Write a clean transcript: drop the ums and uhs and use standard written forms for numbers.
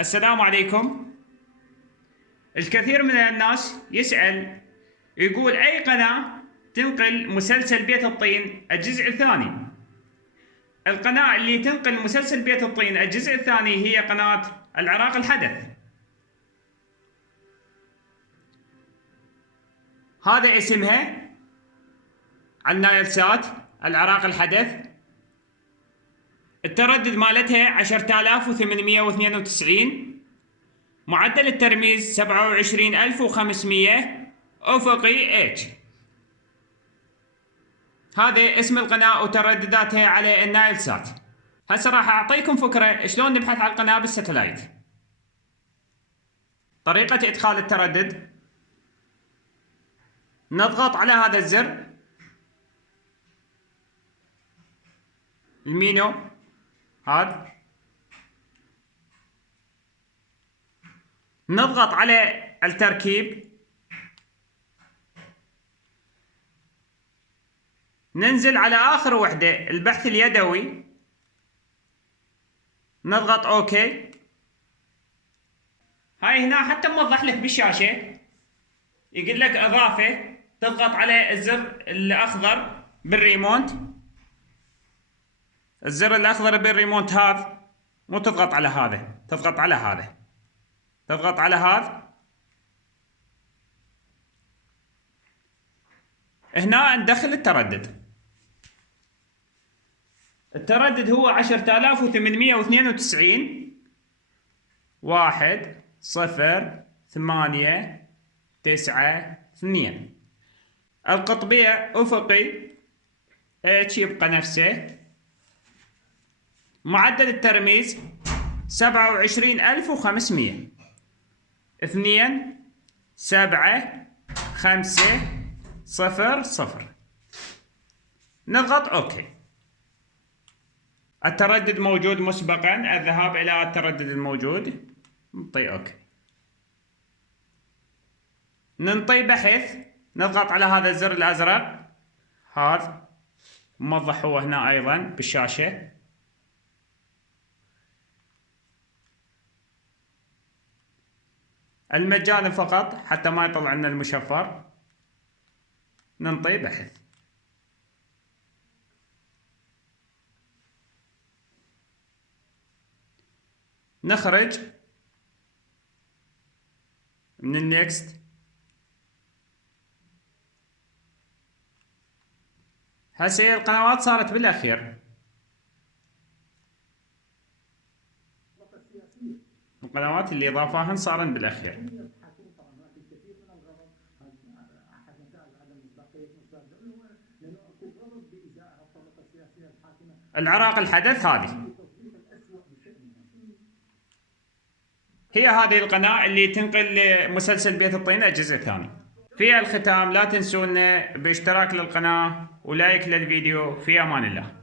السلام عليكم. الكثير من الناس يسأل يقول أي قناة تنقل مسلسل بيت الطين الجزء الثاني؟ القناة اللي تنقل مسلسل بيت الطين الجزء الثاني هي قناة العراق الحدث. هذا اسمها على النايل سات العراق الحدث. التردد مالتها 10892. معدل الترميز 27500 أفقي H. هذا اسم القناة وتردداتها على النايل سات. هسه راح أعطيكم فكرة شلون نبحث على القناة بالستلايت. طريقة إدخال التردد: نضغط على هذا الزر المينو هذا، نضغط على التركيب، ننزل على آخر وحدة البحث اليدوي، نضغط أوكي. هاي هنا حتى موضح لك بالشاشة يقول لك إضافة، تضغط على الزر الأخضر بالريموت، الزر الأخضر بالريموت هذا، مو تضغط على هذا، تضغط على هذا، تضغط على هذا. هنا ندخل التردد. التردد هو 10892 10892. القطبية أفقي H يبقى نفسه. معدل الترميز 27500 27500. نضغط أوكي. التردد موجود مسبقا، الذهاب إلى التردد الموجود، نطي أوكي. ننطي بحث، نضغط على هذا الزر الأزرق هذا، موضح هو هنا أيضا بالشاشة. المجاني فقط حتى ما يطلع لنا المشفر. ننطي بحث. نخرج من النيكست. هسه القنوات صارت بالأخير. القنوات اللي ضافاهن صارن بالأخير. العراق الحدث هذه القناة اللي تنقل مسلسل بيت الطين الجزء الثاني. في الختام لا تنسونا باشتراك للقناة ولايك للفيديو. في أمان الله.